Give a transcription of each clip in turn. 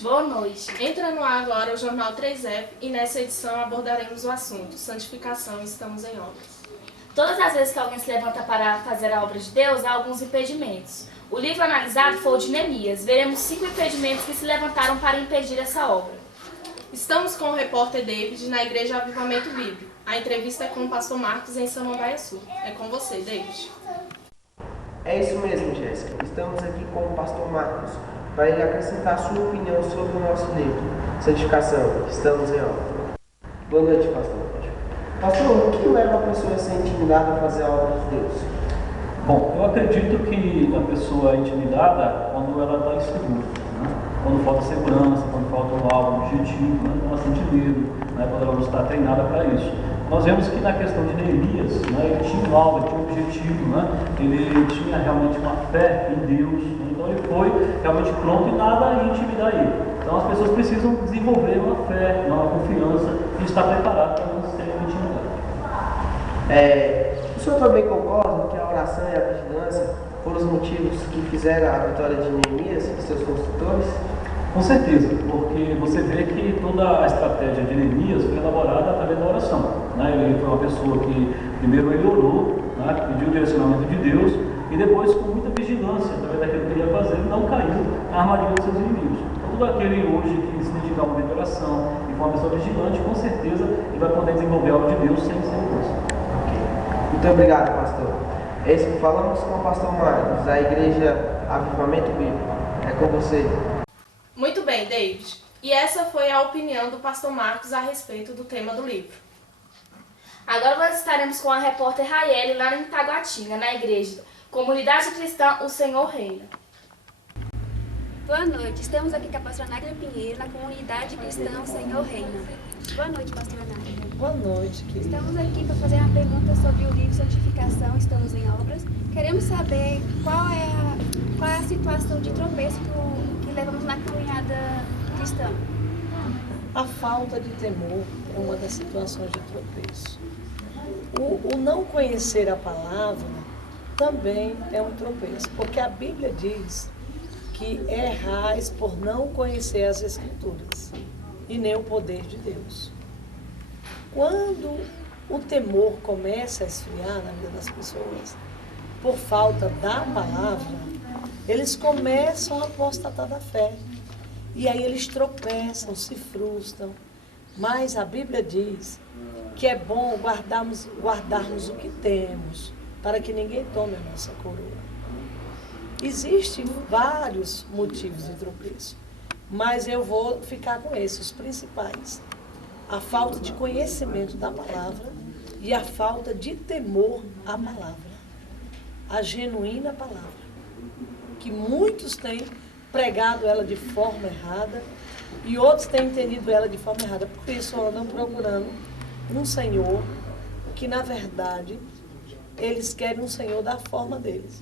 noite. Boa noite. Entra no ar agora o Jornal 3F e nessa edição abordaremos o assunto Santificação, estamos em obras. Todas as vezes que alguém se levanta para fazer a obra de Deus, há alguns impedimentos. O livro analisado foi o de Neemias. Veremos 5 impedimentos que se levantaram para impedir essa obra. Estamos com o repórter David na Igreja Avivamento Bíblico. A entrevista é com o pastor Marcos em Samambaia Sul. É com você, David. É isso mesmo, Jéssica. Estamos aqui com o pastor Marcos para ele acrescentar sua opinião sobre o nosso livro, Santificação, estamos em obra. Boa noite, pastor. Pastor, o que leva a pessoa a ser intimidada a fazer a obra de Deus? Bom, eu acredito que a pessoa é intimidada quando ela está insegura, né? Quando falta segurança, quando falta algo objetivo, né? Ela sente medo, né? Quando ela não está treinada para isso. Nós vemos que na questão de Neemias, né? Ele tinha um alvo, ele tinha um objetivo, né? Ele tinha realmente uma fé em Deus, né? Então ele foi realmente pronto e nada ia intimidar ele. Então as pessoas precisam desenvolver uma fé, uma confiança e estar preparado para não ser intimidado. O senhor também concorda que a oração e a vigilância foram os motivos que fizeram a vitória de Neemias e seus construtores? Com certeza, porque você vê que toda a estratégia de Neemias foi elaborada através da oração, né? Ele foi uma pessoa que primeiro ele orou, né? Pediu o direcionamento de Deus e depois com muita vigilância, através daquilo que ele ia fazer, não caiu na armadilha dos seus inimigos. Então, todo aquele hoje que se dedicar a uma vida de oração e for uma pessoa vigilante, com certeza ele vai poder desenvolver a obra de Deus sem segurança. Muito obrigado, pastor. Falamos com o pastor Marcos, da Igreja Avivamento Bíblico. É com você. Muito bem, David. E essa foi a opinião do pastor Marcos a respeito do tema do livro. Agora nós estaremos com a repórter Raiele lá em Itaguatinga, na igreja Comunidade Cristã O Senhor Reina. Boa noite, estamos aqui com a pastora Nádia Pinheiro, na Comunidade Cristã O Senhor Reina. Boa noite, pastora Nádia. Boa noite, querida. Estamos aqui para fazer uma pergunta sobre o livro Santificação, estamos em obras. Queremos saber qual é a situação de tropeço que levamos na caminhada cristã. A falta de temor é uma das situações de tropeço. O não conhecer a palavra também é um tropeço, porque a Bíblia diz que errais por não conhecer as Escrituras e nem o poder de Deus. Quando o temor começa a esfriar na vida das pessoas, por falta da palavra, eles começam a apostatar da fé. E aí eles tropeçam, se frustram. Mas a Bíblia diz que é bom guardarmos o que temos, para que ninguém tome a nossa coroa. Existem vários motivos de tropeço, mas eu vou ficar com esses, os principais. A falta de conhecimento da palavra e a falta de temor à palavra. A genuína palavra, que muitos têm pregado ela de forma errada e outros têm entendido ela de forma errada. Por isso andam procurando um Senhor que, na verdade, eles querem um Senhor da forma deles,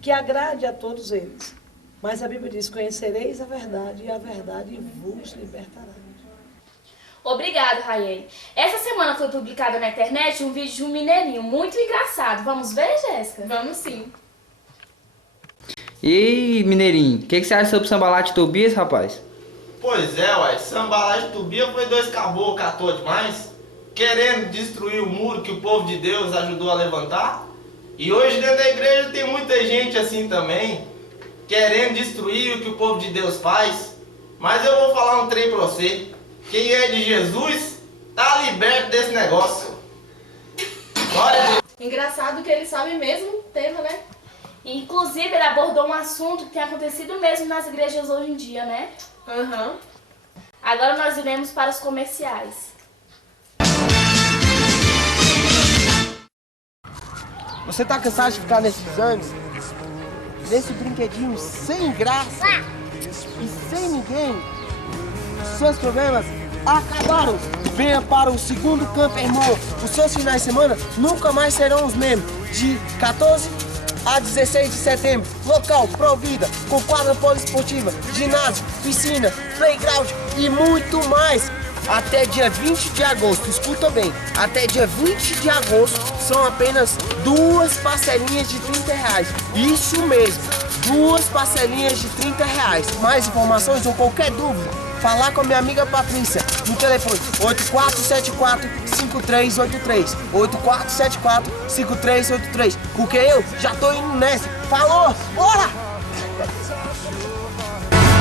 que agrade a todos eles. Mas a Bíblia diz, conhecereis a verdade e a verdade vos libertará. Obrigada, Raiele. Essa semana foi publicado na internet um vídeo de um mineirinho muito engraçado. Vamos ver, Jéssica? Vamos sim. E aí, mineirinho, o que você acha sobre Sambalate Tobias, rapaz? Pois é, uai, Sambalate Tobias foi dois caboclos à toa demais, querendo destruir o muro que o povo de Deus ajudou a levantar. E hoje dentro da igreja tem muita gente assim também, querendo destruir o que o povo de Deus faz. Mas eu vou falar um trem pra você. Quem é de Jesus, tá liberto desse negócio. Glória a Deus. Engraçado que ele sabe mesmo o tema, né? Inclusive, ele abordou um assunto que tem acontecido mesmo nas igrejas hoje em dia, né? Aham. Agora nós iremos para os comerciais. Você tá cansado de ficar nesses anos? Nesse brinquedinho sem graça e sem ninguém? Seus problemas acabaram. Venha para o segundo Campo Irmão. Os seus finais de semana nunca mais serão os mesmos. De 14 a 16 de setembro. Local Provida, com quadra poliesportiva, ginásio, piscina, playground e muito mais. Até dia 20 de agosto, escuta bem, até dia 20 de agosto são apenas 2 parcelinhas de R$30. Isso mesmo, 2 parcelinhas de R$30. Mais informações ou qualquer dúvida, falar com a minha amiga Patrícia no telefone 8474-5383. 8474-5383. Porque eu já tô indo nessa. Falou! Bora!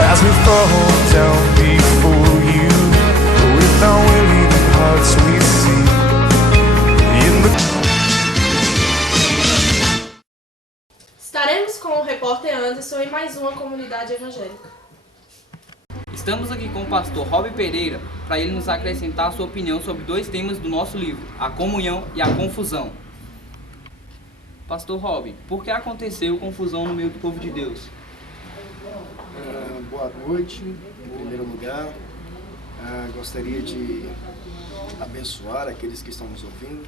As we fall down before you, with our willing hearts we see in the... Estaremos com o repórter Anderson em mais uma comunidade evangélica. Estamos aqui com o pastor Rob Pereira para ele nos acrescentar a sua opinião sobre 2 temas do nosso livro, a comunhão e a confusão. Pastor Rob, por que aconteceu confusão no meio do povo de Deus? Boa noite. Em primeiro lugar, gostaria de abençoar aqueles que estão nos ouvindo.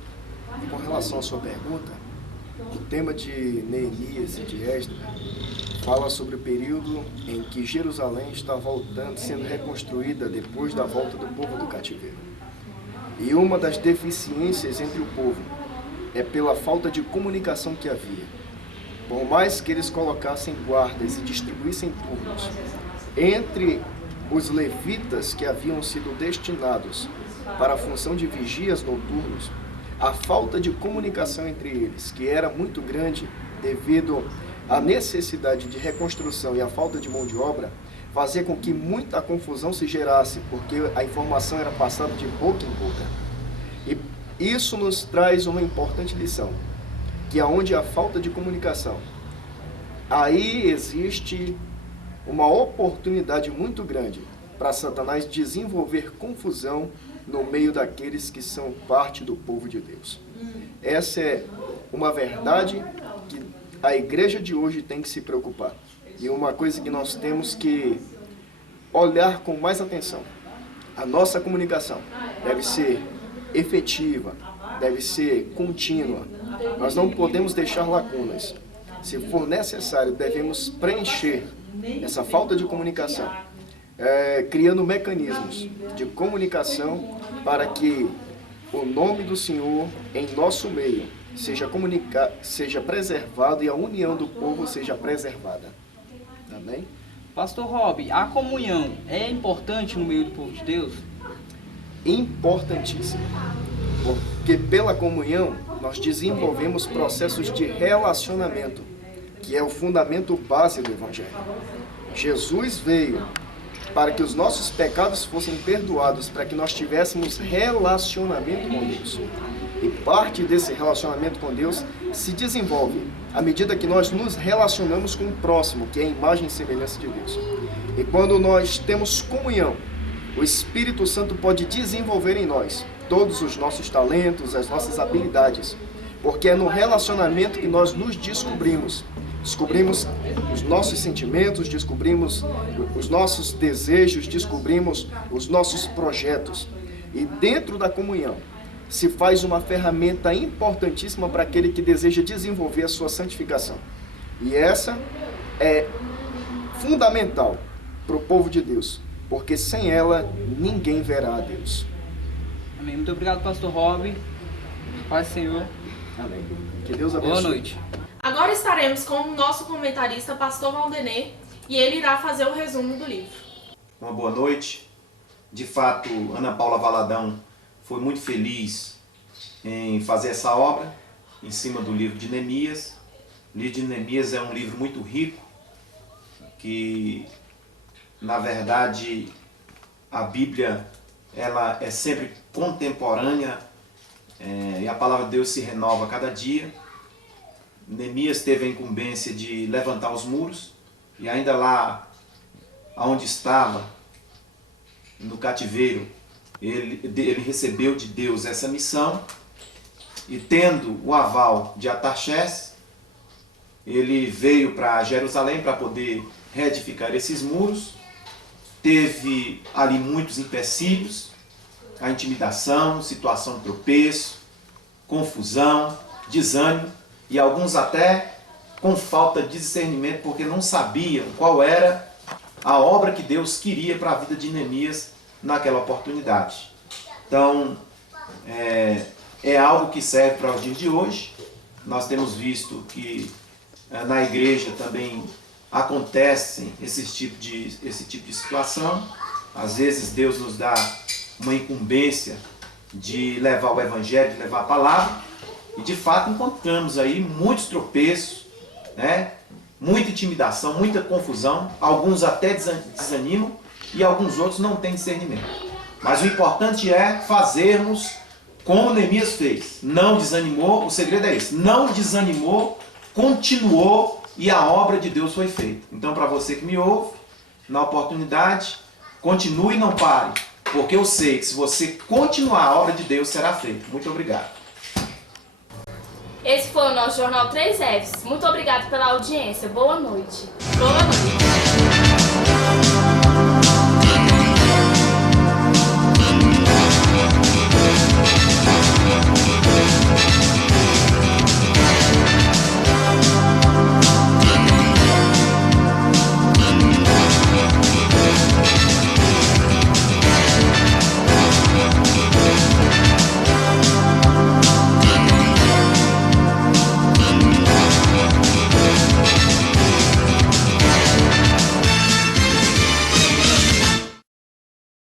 E com relação à sua pergunta, o tema de Neemias e de Esdras fala sobre o período em que Jerusalém está voltando, sendo reconstruída depois da volta do povo do cativeiro. E uma das deficiências entre o povo é pela falta de comunicação que havia. Por mais que eles colocassem guardas e distribuíssem turnos entre os levitas que haviam sido destinados para a função de vigias noturnos, a falta de comunicação entre eles, que era muito grande devido à necessidade de reconstrução e à falta de mão de obra, fazia com que muita confusão se gerasse, porque a informação era passada de boca em boca. E isso nos traz uma importante lição, que aonde há falta de comunicação, aí existe uma oportunidade muito grande para Satanás desenvolver confusão no meio daqueles que são parte do povo de Deus. Essa é uma verdade que a igreja de hoje tem que se preocupar. E uma coisa que nós temos que olhar com mais atenção. A nossa comunicação deve ser efetiva, deve ser contínua. Nós não podemos deixar lacunas. Se for necessário, devemos preencher essa falta de comunicação, criando mecanismos de comunicação para que o nome do Senhor em nosso meio seja preservado e a união do povo seja preservada. Amém? Pastor Rob, a comunhão é importante no meio do povo de Deus? Importantíssimo. Porque pela comunhão nós desenvolvemos processos de relacionamento, que é o fundamento base do Evangelho. Jesus veio para que os nossos pecados fossem perdoados, para que nós tivéssemos relacionamento com Deus. E parte desse relacionamento com Deus se desenvolve à medida que nós nos relacionamos com o próximo, que é a imagem e semelhança de Deus. E quando nós temos comunhão, o Espírito Santo pode desenvolver em nós todos os nossos talentos, as nossas habilidades, porque é no relacionamento que nós nos descobrimos. Descobrimos os nossos sentimentos, descobrimos os nossos desejos, descobrimos os nossos projetos. E dentro da comunhão se faz uma ferramenta importantíssima para aquele que deseja desenvolver a sua santificação. E essa é fundamental para o povo de Deus, porque sem ela ninguém verá a Deus. Amém. Muito obrigado, pastor Rob. Paz, Senhor. Amém. Que Deus abençoe. Boa noite. Agora estaremos com o nosso comentarista, pastor Valdenê, e ele irá fazer o resumo do livro. Uma boa noite. De fato, Ana Paula Valadão foi muito feliz em fazer essa obra em cima do livro de Neemias. O livro de Neemias é um livro muito rico, que, na verdade, a Bíblia ela é sempre contemporânea e a palavra de Deus se renova a cada dia. Neemias teve a incumbência de levantar os muros, e ainda lá onde estava, no cativeiro, ele recebeu de Deus essa missão, e tendo o aval de Artaxerxes, ele veio para Jerusalém para poder reedificar esses muros. Teve ali muitos empecilhos, a intimidação, situação de tropeço, confusão, desânimo, e alguns até com falta de discernimento, porque não sabiam qual era a obra que Deus queria para a vida de Neemias naquela oportunidade. Então, é algo que serve para o dia de hoje. Nós temos visto que na igreja também acontecem esse tipo de situação. Às vezes Deus nos dá uma incumbência de levar o Evangelho, de levar a palavra, e de fato encontramos aí muitos tropeços, né? Muita intimidação, muita confusão, alguns até desanimam e alguns outros não têm discernimento. Mas o importante é fazermos como Neemias fez. Não desanimou, o segredo é esse, não desanimou, continuou e a obra de Deus foi feita. Então, para você que me ouve, na oportunidade, continue e não pare, porque eu sei que se você continuar, a obra de Deus será feita. Muito obrigado. Esse foi o nosso Jornal 3Fs. Muito obrigado pela audiência. Boa noite. Boa noite.